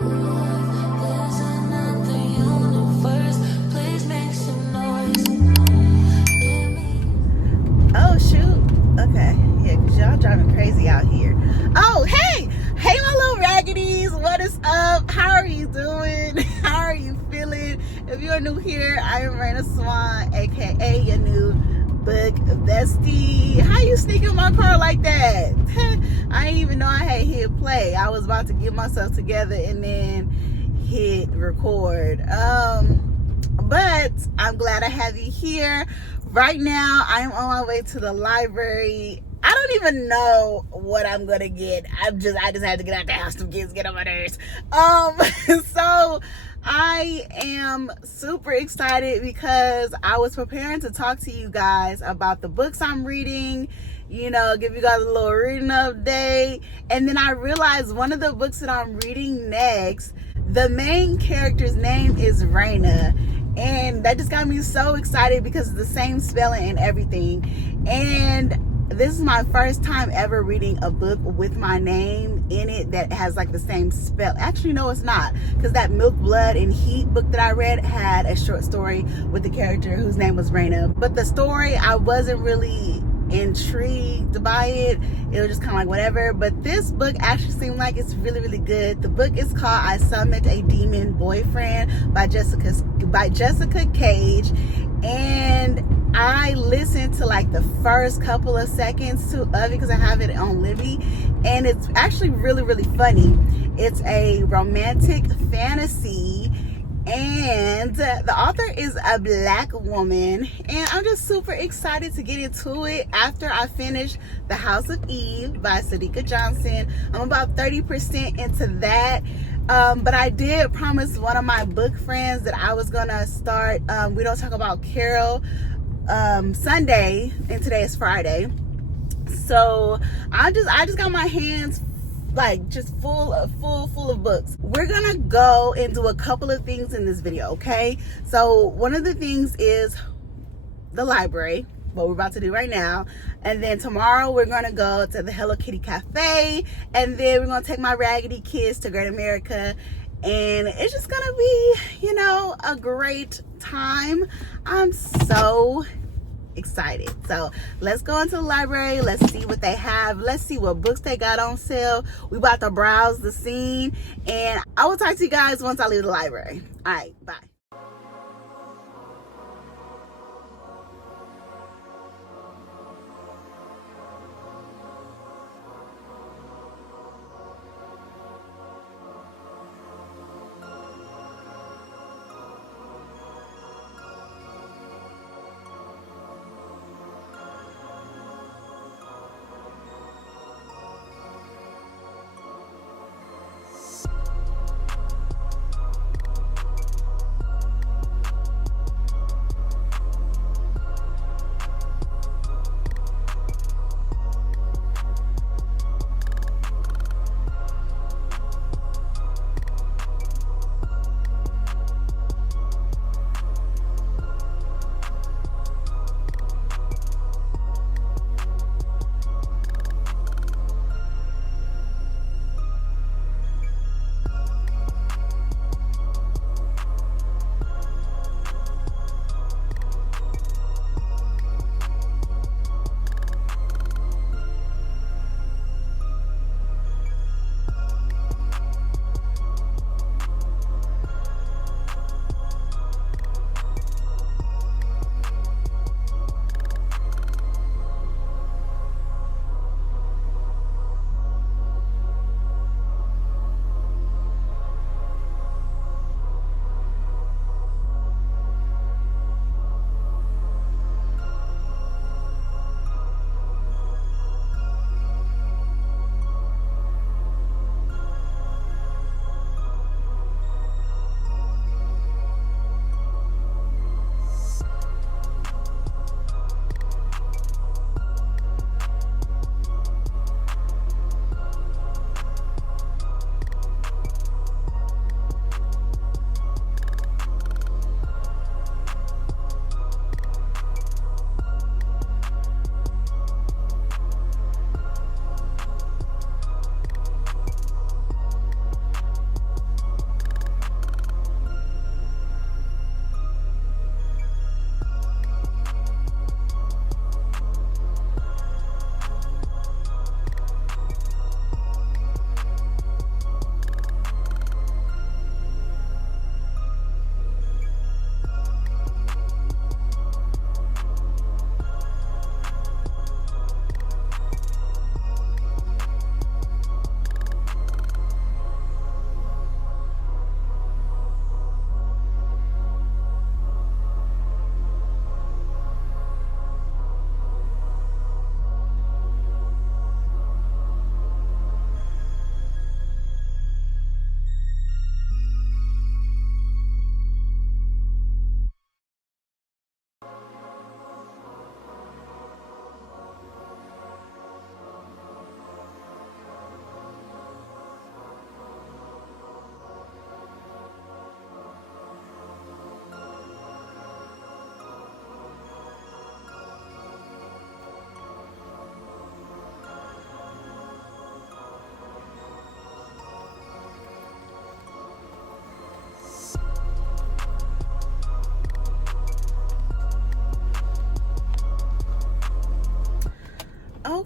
Oh shoot. Okay. Yeah, because y'all driving crazy out here. Oh, hey! Hey, my little raggities. What is up? How are you doing? How are you feeling? If you're new here, I am Rayna Swan, aka your new book bestie. How you sneak in my car like that? I didn't even know I had hit play. I was about to get myself together and then hit record. But I'm glad I have you here. Right now, I'm on my way to the library. I don't even know what I'm gonna get. I just had to get out the house. Some kids get on my nerves. So I am super excited because I was preparing to talk to you guys about the books I'm reading, you know, give you guys a little reading update. And then I realized one of the books that I'm reading next, the main character's name is Rayna. And that just got me so excited because it's the same spelling and everything. And this is my first time ever reading a book with my name in it that has like the same spell. Actually, no, it's not, because that Milk, Blood, and Heat book that I read had a short story with the character whose name was Rayna. But the story, I wasn't really intrigued by it. It was just kind of like whatever. But this book actually seemed like it's really, really good. The book is called I Summoned a Demon Boyfriend by Jessica Cage. And I listened to like the first couple of seconds of it because I have it on Libby, and it's actually really, really funny. It's a romantic fantasy, and the author is a Black woman, and I'm just super excited to get into it after I finish The House of Eve by Sadika Johnson. I'm about 30% into that. But I did promise one of my book friends that I was gonna start We Don't Talk About Carol Sunday, and today is Friday. So I just got my hands like just full of books. We're gonna go and do a couple of things in this video, okay? So one of the things is the library, what we're about to do right now, and then tomorrow we're gonna go to the Hello Kitty Café, and then we're gonna take my raggedy kids to Great America, and it's just gonna be, you know, a great time. I'm so excited. So let's go into the library. Let's see what they have. Let's see what books they got on sale. We about to browse the scene, and I will talk to you guys once I leave the library. All right, bye.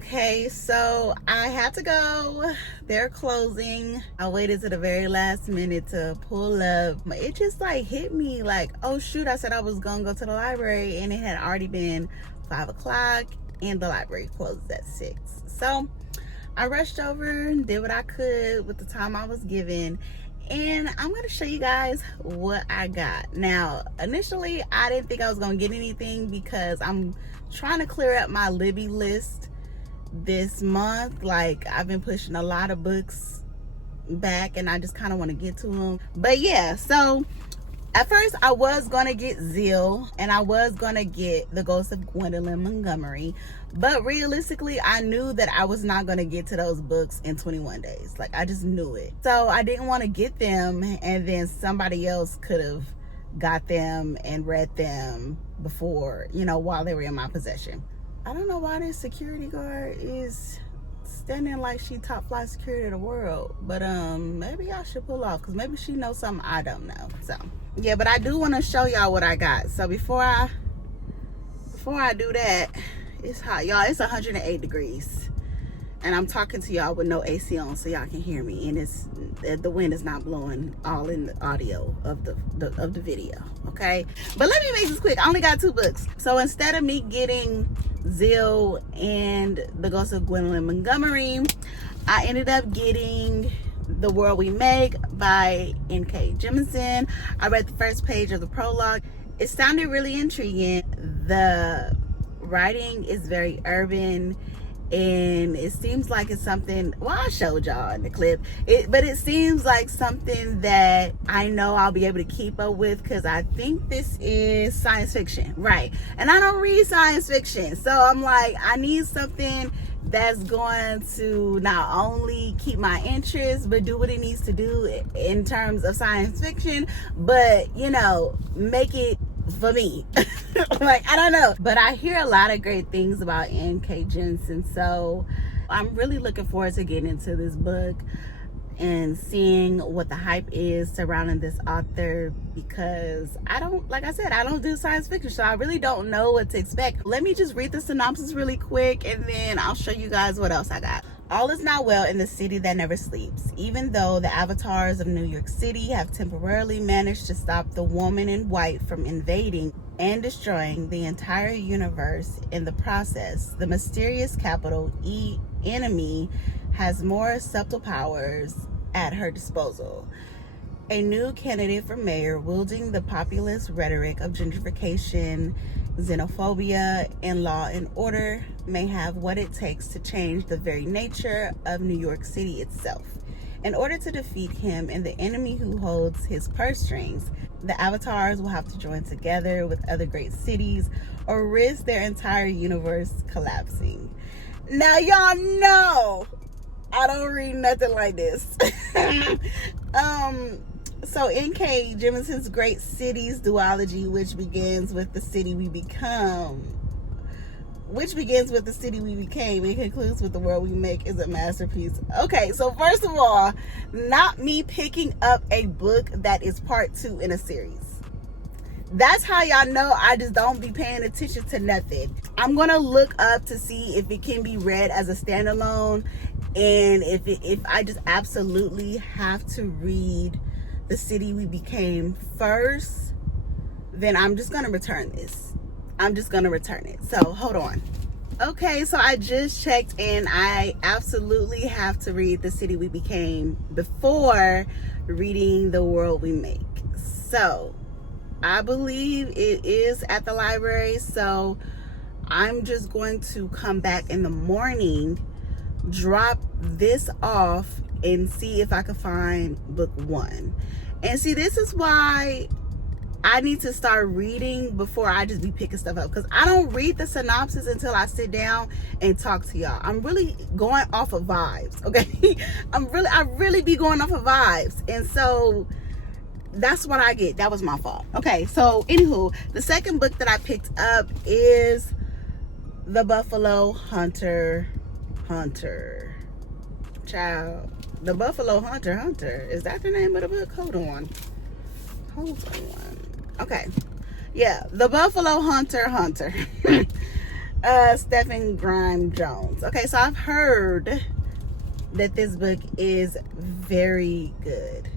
Okay, so I had to go. They're closing. I waited to the very last minute to pull up. It just like hit me like, oh shoot, I said I was gonna go to the library and it had already been 5 o'clock and the library closes at 6. So I rushed over and did what I could with the time I was given. And I'm going to show you guys what I got. Now, initially, I didn't think I was going to get anything because I'm trying to clear up my Libby list this month. Like, I've been pushing a lot of books back and I just kind of want to get to them. But yeah, so at first I was going to get Zeal and I was going to get The Ghost of Gwendolyn Montgomery. But realistically, I knew that I was not going to get to those books in 21 days. Like, I just knew it. So I didn't want to get them and then somebody else could have got them and read them before, you know, while they were in my possession. I don't know why this security guard is standing like she top flight security of the world. But maybe I should pull off because maybe she knows something I don't know. So yeah, but I do want to show y'all what I got. So before I do that, it's hot, y'all. It's 108 degrees and I'm talking to y'all with no AC on so y'all can hear me, and it's the wind is not blowing all in the audio of the video. Okay, but let me make this quick. I only got 2 books. So instead of me getting Zeal and The Ghost of Gwendolyn Montgomery, I ended up getting The World We Make by N.K. Jemisin. I read the first page of the prologue. It sounded really intriguing. The writing is very urban and it seems like it's something, well, I showed y'all in the clip, but it seems like something that I know I'll be able to keep up with because I think this is science fiction, right? And I don't read science fiction, so I'm like, I need something that's going to not only keep my interest but do what it needs to do in terms of science fiction, but you know, make it for me. Like, I don't know, but I hear a lot of great things about N.K. Jemisin, so I'm really looking forward to getting into this book and seeing what the hype is surrounding this author, because I don't, like I said, I don't do science fiction, so I really don't know what to expect. Let me just read the synopsis really quick and then I'll show you guys what else I got. All is not well in the city that never sleeps. Even though the avatars of New York City have temporarily managed to stop the woman in white from invading and destroying the entire universe in the process, the mysterious capital E enemy has more subtle powers at her disposal. A new candidate for mayor wielding the populist rhetoric of gentrification, xenophobia, and law and order may have what it takes to change the very nature of New York City itself. In order to defeat him and the enemy who holds his purse strings, the avatars will have to join together with other great cities or risk their entire universe collapsing. Now y'all know I don't read nothing like this. So N.K. Jemisin's Great Cities duology, which begins with the city we became and concludes with The World We Make, is a masterpiece. Okay, so first of all, not me picking up a book that is part 2 in a series. That's how y'all know I just don't be paying attention to nothing. I'm gonna look up to see if it can be read as a standalone, and if I just absolutely have to read The City We Became first, then I'm just gonna return this. I'm just gonna return it. So hold on. Okay, so I just checked and I absolutely have to read The City We Became before reading The World We Make. So I believe it is at the library, so I'm just going to come back in the morning, drop this off, and see if I can find book 1. And see, this is why I need to start reading before I just be picking stuff up, because I don't read the synopsis until I sit down and talk to y'all. I'm really going off of vibes, okay? I really be going off of vibes, and so that's what I get. That was my fault. Okay, so anywho, the second book that I picked up is The Buffalo Hunter. Child, The Buffalo Hunter. Is that the name of the book? Hold on. Okay. Yeah, The Buffalo Hunter. Stephen Graham Jones. Okay, so I've heard that this book is very good.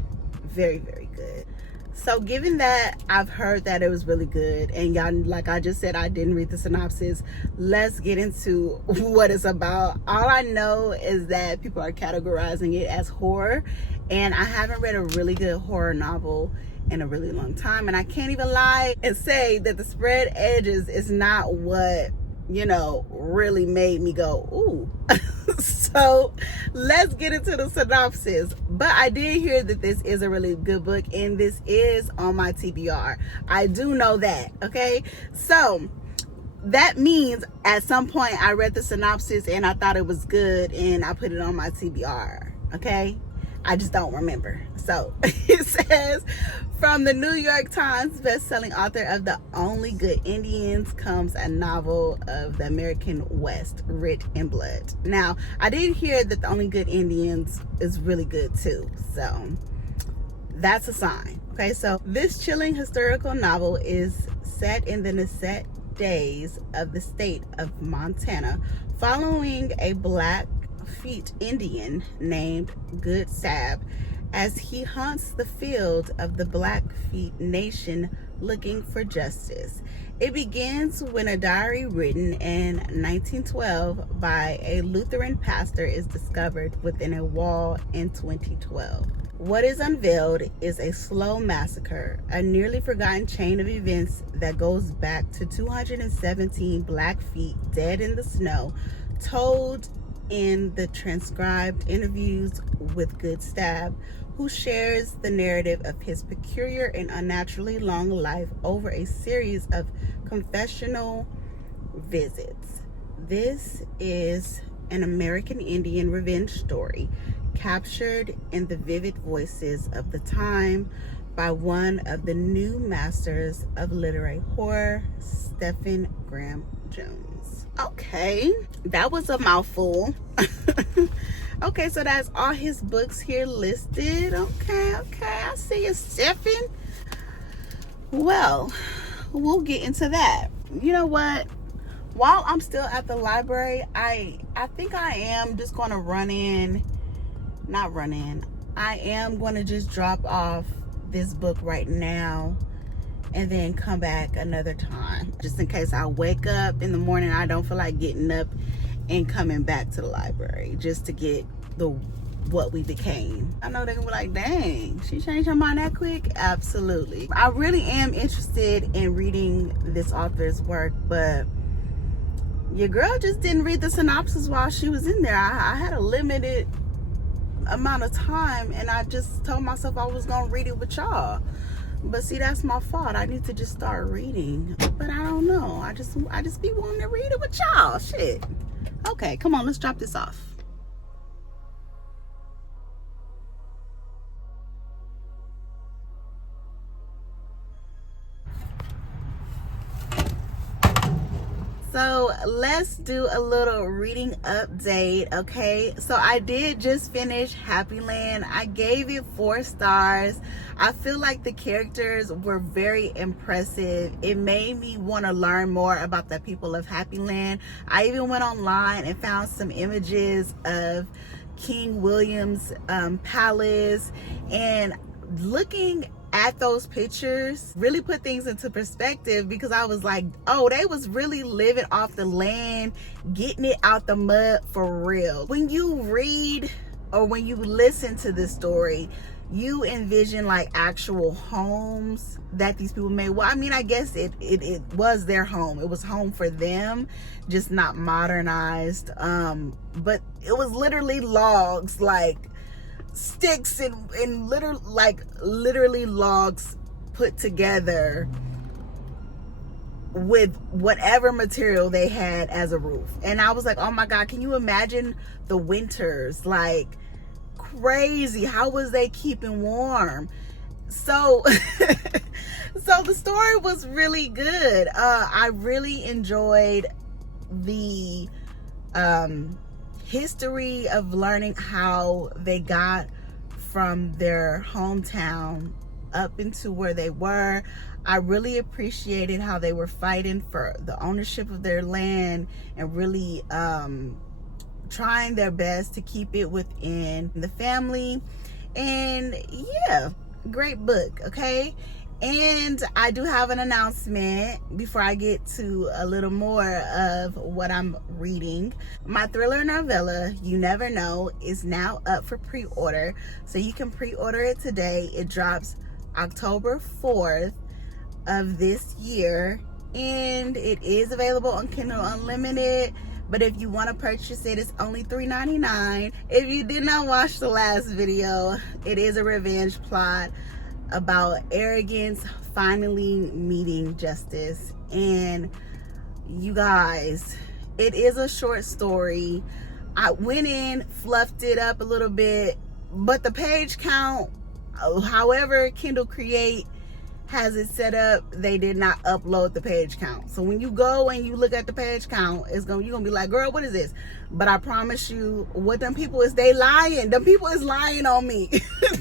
Very, very good. So given that I've heard that it was really good, and y'all, like I just said, I didn't read the synopsis, let's get into what it's about. All I know is that people are categorizing it as horror, and I haven't read a really good horror novel in a really long time, and I can't even lie and say that the spread edges is not what, you know, really made me go ooh. So let's get into the synopsis. But I did hear that this is a really good book, and this is on my TBR. I do know that. Okay, so that means at some point I read the synopsis and I thought it was good and I put it on my TBR. Okay, I just don't remember. So it says, from the New York Times best-selling author of The Only Good Indians comes a novel of the American West, rich in blood. Now, I did hear that The Only Good Indians is really good too, so that's a sign. Okay, so this chilling historical novel is set in the Nasset days of the state of Montana, following a Blackfeet Indian named Good Sab as he hunts the field of the Blackfeet Nation looking for justice. It begins when a diary written in 1912 by a Lutheran pastor is discovered within a wall in 2012. What is unveiled is a slow massacre, a nearly forgotten chain of events that goes back to 217 Blackfeet dead in the snow, told in the transcribed interviews with Good Stab, who shares the narrative of his peculiar and unnaturally long life over a series of confessional visits. This is an American Indian revenge story captured in the vivid voices of the time by one of the new masters of literary horror, Stephen Graham Jones. Okay, that was a mouthful. Okay, so that's all his books here listed. Okay, I see you, Stephen. Well, we'll get into that. You know what? While I'm still at the library, I think I am just going to I am going to just drop off this book right now and then come back another time, just in case I wake up in the morning, I don't feel like getting up and coming back to the library just to get what we became. I know they're gonna be like, dang, she changed her mind that quick. Absolutely. I really am interested in reading this author's work, but your girl just didn't read the synopsis while she was in there. I had a limited amount of time, and I just told myself I was gonna read it with y'all. But see, that's my fault. I need to just start reading. But I don't know. I just be wanting to read it with y'all. Shit. Okay, come on, let's drop this off. So let's do a little reading update. Okay, so I did just finish Happy Land. I gave it 4 stars. I feel like the characters were very impressive. It made me want to learn more about the people of Happy Land. I even went online and found some images of King William's palace, and looking at those pictures really put things into perspective, because I was like, oh, they was really living off the land, getting it out the mud for real. When you read or when you listen to this story, you envision like actual homes that these people made. Well, I mean, I guess it was their home. It was home for them, just not modernized. But it was literally logs, like sticks and literally logs put together with whatever material they had as a roof. And I was like, oh my God, can you imagine the winters? Like crazy. How was they keeping warm? So so the story was really good. I really enjoyed the history of learning how they got from their hometown up into where they were. I really appreciated how they were fighting for the ownership of their land and really trying their best to keep it within the family. And yeah, great book. Okay, and I do have an announcement before I get to a little more of what I'm reading. My thriller novella, You Never Know, is now up for pre-order. So you can pre-order it today. It drops October 4th of this year. And it is available on Kindle Unlimited. But if you want to purchase it, it's only $3.99. If you did not watch the last video, it is a revenge plot about arrogance finally meeting justice. And you guys, it is a short story. I went in, fluffed it up a little bit, but the page count, however Kindle Create has it set up, they did not upload the page count. So when you go and you look at the page count, you're gonna be like, girl, what is this? But I promise you, what them people is, they lying. Them people is lying on me.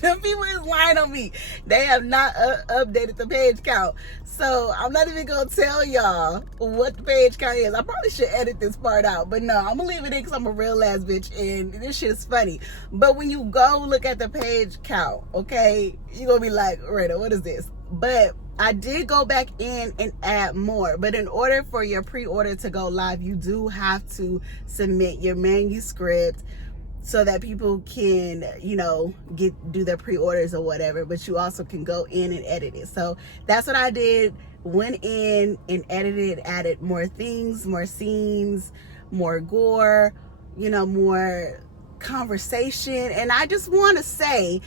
Them people is lying on me. They have not updated the page count. So I'm not even gonna tell y'all what the page count is. I probably should edit this part out, but no, I'm gonna leave it in because I'm a real ass bitch and this shit is funny. But when you go look at the page count, okay, you're gonna be like, Rayna, what is this? But I did go back in and add more. But in order for your pre-order to go live, you do have to submit your manuscript so that people can, you know, do their pre-orders or whatever. But you also can go in and edit it. So that's what I did. Went in and edited, added more things, more scenes, more gore, you know, more conversation. And I just want to say,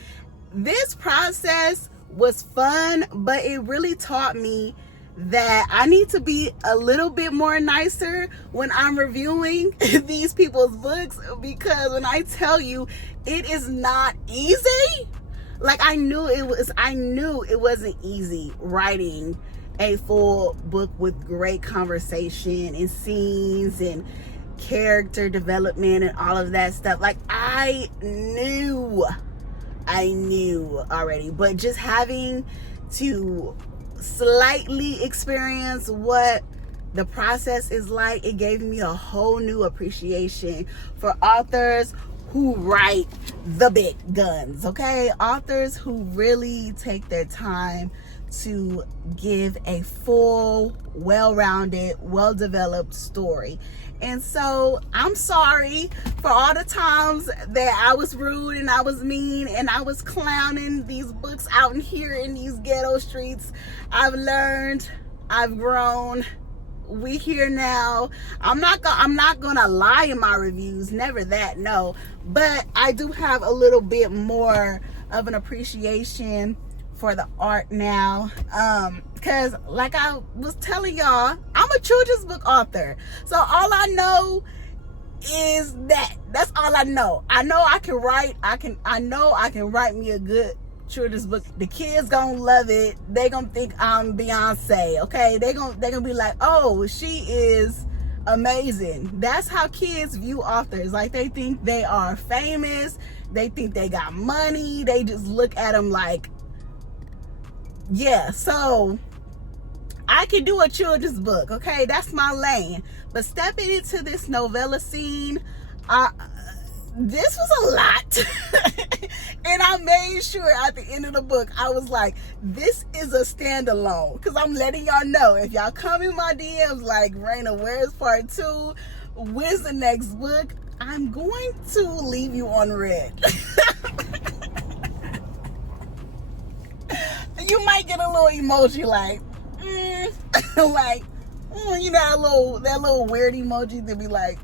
this process was fun, but it really taught me that I need to be a little bit more nicer when I'm reviewing these people's books, because when I tell you, it is not easy. Like, I knew it wasn't easy writing a full book with great conversation and scenes and character development and all of that stuff. Like, I knew already, but just having to slightly experience what the process is like, it gave me a whole new appreciation for authors who write the big guns, okay? Authors who really take their time to give a full, well-rounded, well-developed story. And so I'm sorry for all the times that I was rude and I was mean and I was clowning these books out in here in these ghetto streets. I've learned, I've grown. We here now. I'm not gonna lie in my reviews, never that, no. But I do have a little bit more of an appreciation for the art now, because like I was telling y'all, I'm a children's book author, so all I know is that's all I know. I know I can write. I know I can write me a good children's book. The kids gonna love it. They gonna think I'm Beyonce, okay? They gonna be like, oh, she is amazing. That's how kids view authors. Like, they think they are famous, they think they got money, they just look at them like, yeah. So I can do a children's book, okay? That's my lane. But stepping into this novella scene, this was a lot. And I made sure at the end of the book, I was like, this is a standalone. Because I'm letting y'all know, if y'all come in my DMs like, Rayna, where's part 2? Where's the next book? I'm going to leave you on red. You might get a little emoji like, like, you know, that little weird emoji to be like,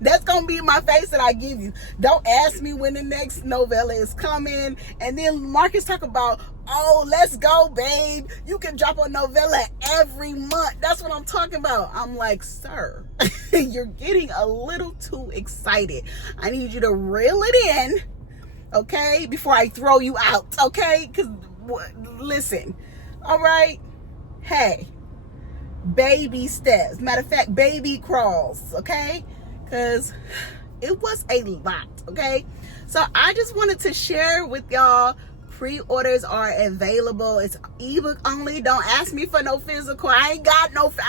that's gonna be my face that I give you. Don't ask me when the next novella is coming. And then Marcus talk about, oh, let's go, babe, you can drop a novella every month. That's what I'm talking about. I'm like, sir, you're getting a little too excited. I need you to reel it in, okay, before I throw you out, okay? Because listen, all right, hey, baby steps, matter of fact, baby crawls, okay? Because it was a lot, okay? So I just wanted to share with y'all. Pre-orders are available. It's ebook only. Don't ask me for no physical. I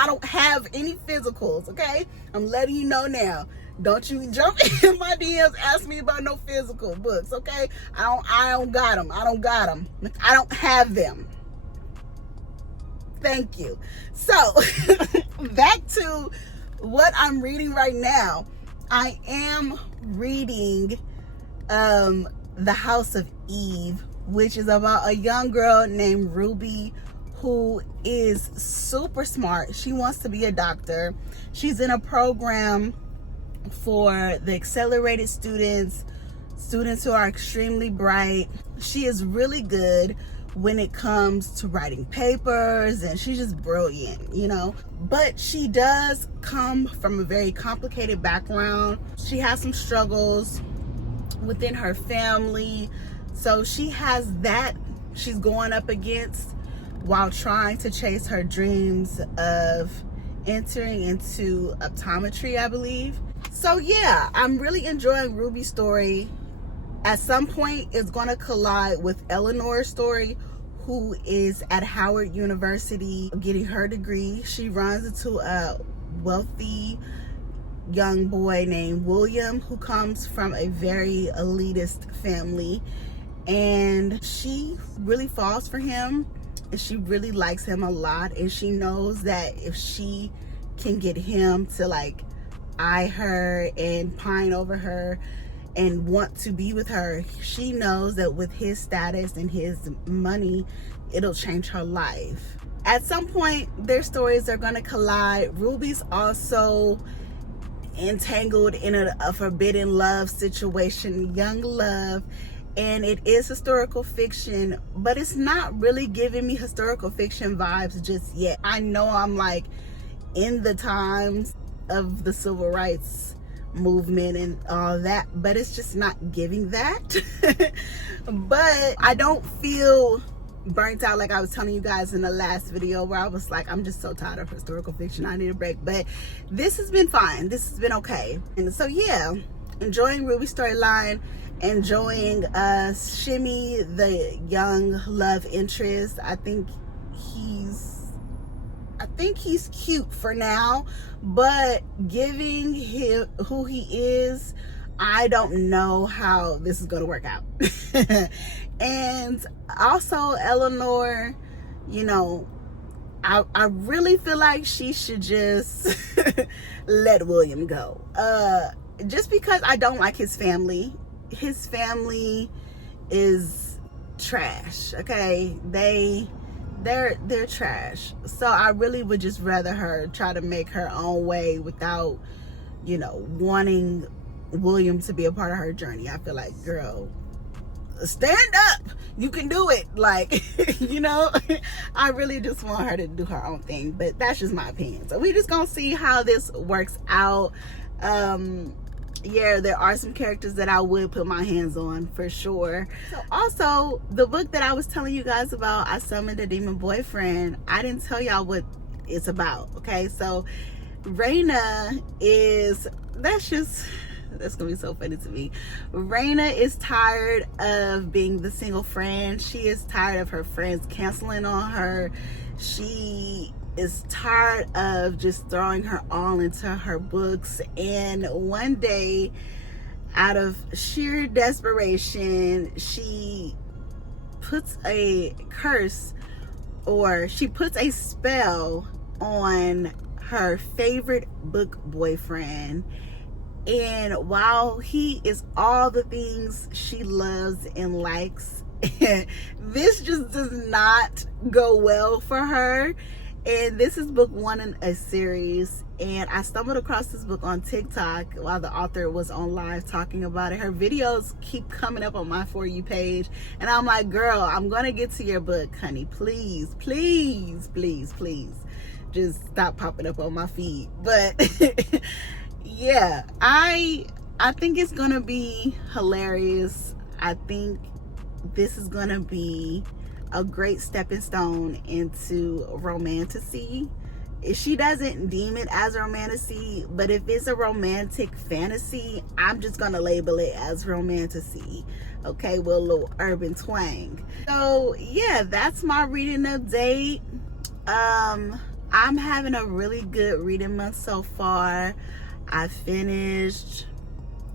don't have any physicals, okay? I'm letting you know now. Don't you jump in my DMs, ask me about no physical books, okay? I don't got them. I don't have them. Thank you. So, back to what I'm reading right now. I am reading The House of Eve, which is about a young girl named Ruby who is super smart. She wants to be a doctor. She's in a program for the accelerated students who are extremely bright. She is really good when it comes to writing papers, and she's just brilliant, you know. But she does come from a very complicated background. She has some struggles within her family. So she has that she's going up against while trying to chase her dreams of entering into optometry, I believe. So yeah, I'm really enjoying Ruby's story. At some point, it's going to collide with Eleanor's story, who is at Howard University getting her degree. She runs into a wealthy young boy named William who comes from a very elitist family. And she really falls for him, and she really likes him a lot, and she knows that if she can get him to like eye her and pine over her and want to be with her, she knows that with his status and his money, it'll change her life. At some point, their stories are going to collide. Ruby's also entangled in a forbidden love situation, young love. And it is historical fiction, but it's not really giving me historical fiction vibes just yet. I know I'm like in the times of the civil rights movement and all that, but it's just not giving that. But I don't feel burnt out like I was telling you guys in the last video, where I was like, I'm just so tired of historical fiction, I need a break. But this has been fine, this has been okay. And so yeah, enjoying Ruby's storyline, enjoying Shimmy, the young love interest. I think he's cute for now, but giving him who he is, I don't know how this is going to work out. And also Eleanor, you know, I really feel like she should just let William go. Just because I don't like his family. His family is trash, okay? They're trash. So I really would just rather her try to make her own way without, you know, wanting William to be a part of her journey. I feel like, girl, stand up, you can do it. Like, you know, I really just want her to do her own thing, but that's just my opinion. So we're just gonna see how this works out. Yeah, there are some characters that I would put my hands on for sure. So also, the book that I was telling you guys about, I Summoned a Demon Boyfriend, I didn't tell y'all what it's about, okay? So Rayna is, that's gonna be so funny to me. Rayna is tired of being the single friend. She is tired of her friends canceling on her. She is tired of just throwing her all into her books. And one day, out of sheer desperation, she puts a curse, or she puts a spell on her favorite book boyfriend. And while he is all the things she loves and likes, this just does not go well for her. And this is book one in a series, and I stumbled across this book on TikTok while the author was on live talking about it. Her videos keep coming up on my For You page, and I'm like, girl, I'm gonna get to your book, honey. Please, please, please, please, just stop popping up on my feed. But yeah, I think it's gonna be hilarious. I think this is gonna be a great stepping stone into romantasy. She doesn't deem it as romantasy, but if it's a romantic fantasy, I'm just gonna label it as romantasy, okay, with a little urban twang. So yeah, that's my reading update. I'm having a really good reading month so far. I finished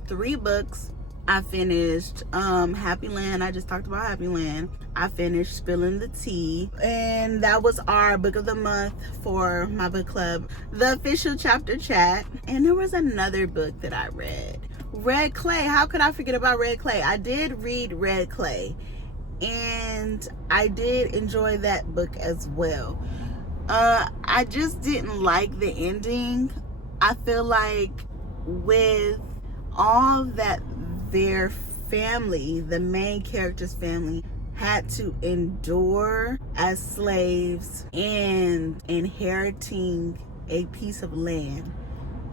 3 books. I finished Happy Land. I just talked about Happy Land. I finished Spilling the Tea, and that was our book of the month for my book club, the official chapter chat. And there was another book that I read, Red Clay. How could I forget about Red Clay? I did read Red Clay, and I did enjoy that book as well. I just didn't like the ending. I feel like with all that their family, the main character's family, had to endure as slaves and inheriting a piece of land,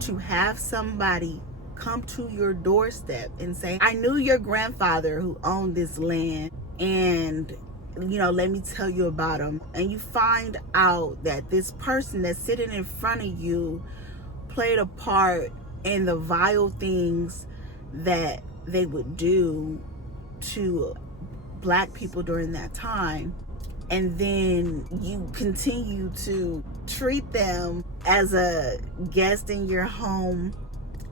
to have somebody come to your doorstep and say, I knew your grandfather who owned this land, and you know, let me tell you about him. And you find out that this person that's sitting in front of you played a part in the vile things that they would do to Black people during that time. And then you continue to treat them as a guest in your home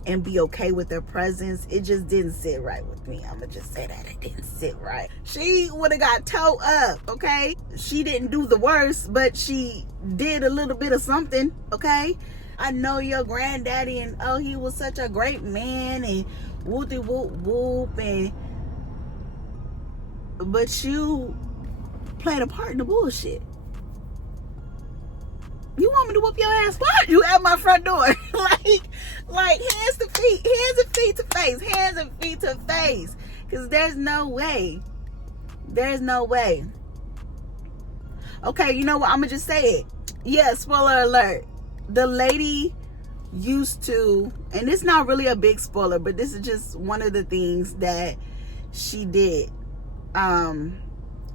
and be okay with their presence. It just didn't sit right with me. I'm gonna just say that it didn't sit right. She would have got towed up, okay? She didn't do the worst, but she did a little bit of something, okay? I know your granddaddy, and oh, he was such a great man, and whoopty whoop whoop, and but you played a part in the bullshit. You want me to whoop your ass? Why are you at my front door? like hands to feet, hands and feet to face, hands and feet to face. Because there's no way. There's no way. Okay, you know what? I'm going to just say it. Yeah, spoiler alert. The lady used to, and it's not really a big spoiler, but this is just one of the things that she did in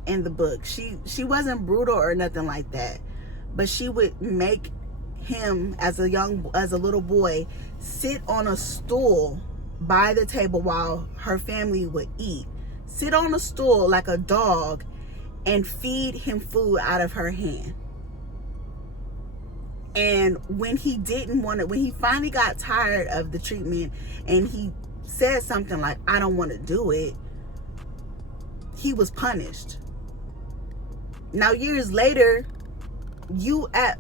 the book. She wasn't brutal or nothing like that, but she would make him as a little boy sit on a stool by the table while her family would eat. Sit on a stool like a dog and feed him food out of her hand. And when he didn't want it, when he finally got tired of the treatment and he said something like, I don't want to do it, he was punished. Now, years later, you at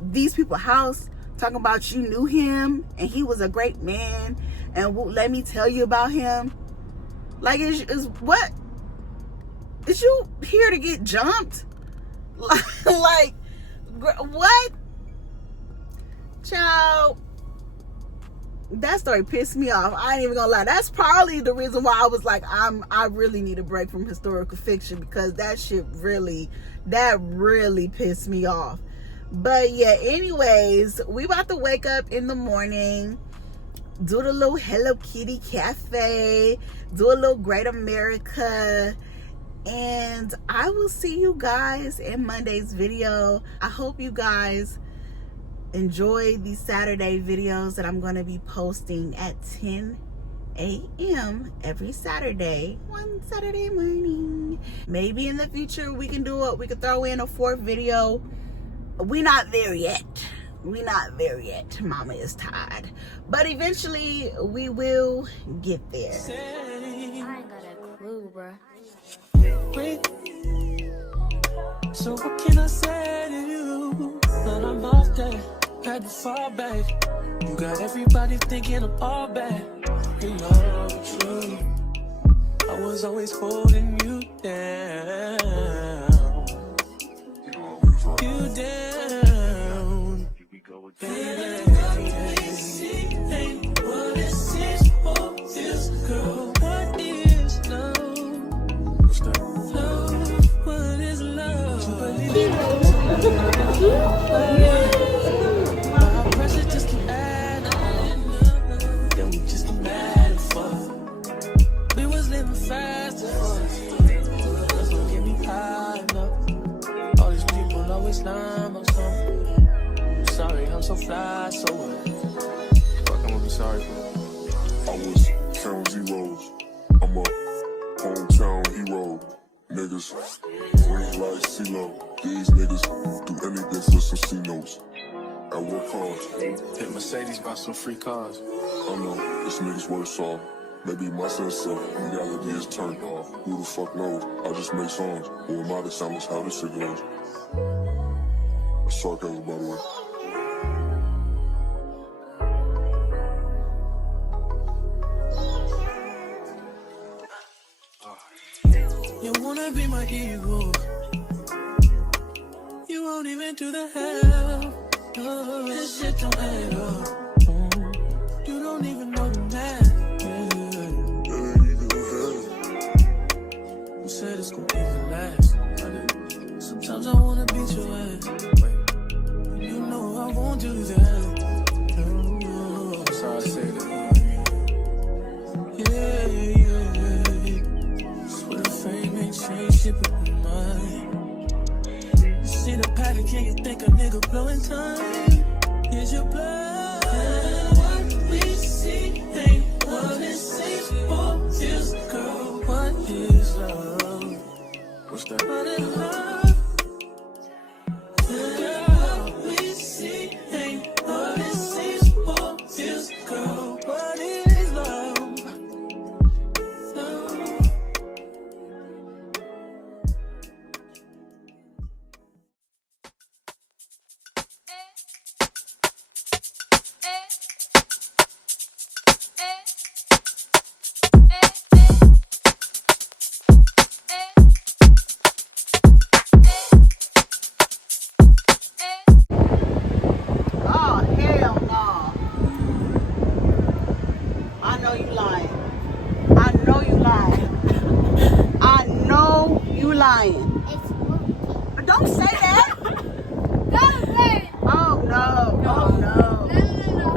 these people's house talking about you knew him and he was a great man and let me tell you about him. Like, is what? Is you here to get jumped? Like, what? Child, that story pissed me off. I ain't even gonna lie. That's probably the reason why I was like, I really need a break from historical fiction, because that shit really pissed me off. But yeah, anyways, we about to wake up in the morning, do the little Hello Kitty Café, do a little Great America, and I will see you guys in Monday's video. I hope you guys enjoy these Saturday videos that I'm going to be posting at 10 a.m. every Saturday, one Saturday morning. Maybe in the future we can do it. We could throw in a 4th video. We're not there yet. We're not there yet. Mama is tired. But eventually we will get there. I ain't got a clue, bruh. So what can I say to you? But I'm off there. Had to fall back. You got everybody thinking I'm all bad. You know the truth. I was always holding you down. You down. Baby, ain't what it seems for this girl. What is love? Love, what is love? I'm so fly, so what? Fuck, I'm gonna be sorry for. I was niggas. Wings like CeeLo. These niggas do anything for some C-notes. I work hard. Hit Mercedes, buy some free cars. I know, this nigga's worse off. Maybe my sense of reality is turned off. Who the fuck knows? I just make songs. Who am I to silence how this shit goes? That's sarcasm, by the way. You wanna be my hero. You won't even do the hell. Oh, this shit don't add up. You don't even know the math. Who said it's gonna even last? Sometimes I wanna beat your ass. You know I won't do that. I'm sorry I say that. Yeah. Swear the fame ain't changed shit but my mind. You see the pattern, can you think a nigga blowing time? Is your blood? What we see ain't what it seems for. Is girl, what is love? What's that? What is love? Girl, we see ain't what it seems for. Is girl, what is love? Oh, hell no. I know you lying. I know you lying. I know you lying. It's Bookish. Don't say that. Go there. Oh no. Oh no. No.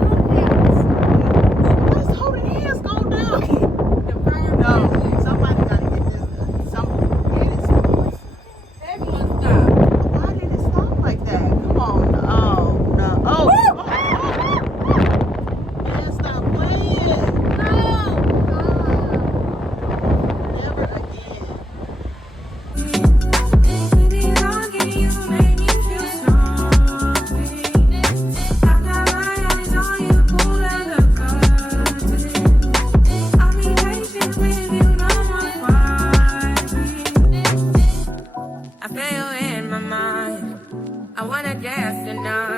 What is holding hands gonna do? No. Somebody gotta get this. Get it. Everyone stop. Why did it stop like that? Come on. Oh no. Oh. Man, stop playing. Never again. I feel in my mind. I wanna dance tonight.